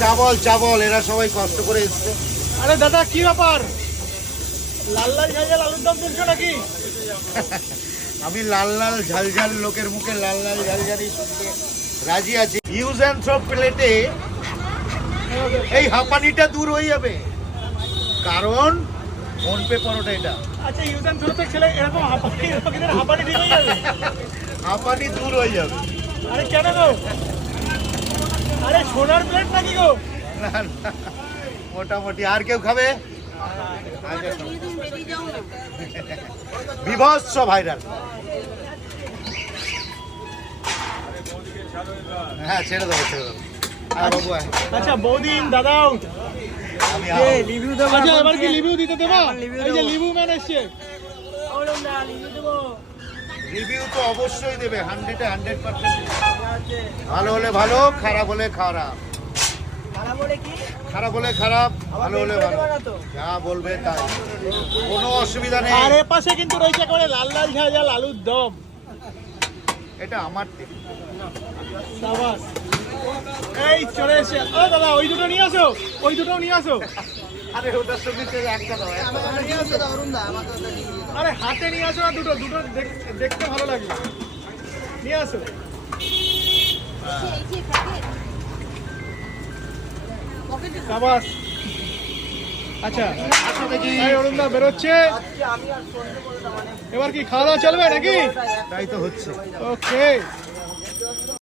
চাবল চাবল, এরা সবাই কষ্ট করে এসছে। আরে দাদা কি ব্যাপার, লাল লাল ঝাল ঝাল আলুর দম তুলছো নাকি? আমি লাল লাল ঝাল ঝাল লোকের মুখে লাল লাল ঝাল ঝালই শুনতে রাজি আছি। ইউজ অ্যান্ড থ্রো প্লেটে এই হাঁপানিটা দূর হয়ে যাবে, কারণ ফোনপে পরোটা এটা। আচ্ছা ইউজ এন্ড থ্রো তো খেলে এরকম হাঁপানি ঠিক হয়ে যাবে? হাঁপানি দূর হয়ে যাবে। আরে কেন গো? আরে সোনার প্লেট নাকি গো? না না, মোটামুটি। আর কেউ খাবে? বিভৎস ভাইরাল। হ্যাঁ ছেড়ে দেবো ছেড়ে দেবো। আর বাবু আয়। আচ্ছা বৌদিন দাদাও আমি রিভিউ দেবো। আচ্ছা এবার কি রিভিউ দিতে দেবো? এই যে রিভিউ ম্যান এসছে। রিভিউ তো অবশ্যই দেবে, 100% ভালো হলে ভালো, খারাপ হলে খারাপ। খারাপ হলে খারাপ, ভালো হলে ভালো, যা বলবে তাই, কোনো অসুবিধা নেই। আর এর পাশে কিন্তু রয়েছে করে লাল লাল ঝাল ঝাল আলুর দম। এটা আমার টিভি। সাবাস। এই চলে এসে, ও দাদা ওই দুটো নিয়ে আসো, ওই দুটো নিয়ে আসো। আরে ওটার সঙ্গে একটা দাও, নিয়ে আসো। আরে হাতে নিয়ে আসো না, দুটো দুটো দেখতে ভালো লাগবে, নিয়ে আসো। সাবাস। আচ্ছা এই অরুণদা বেরোচ্ছে, এবার কি খাওয়া দাওয়া চলবে নাকি? তাই তো হচ্ছে। ওকে।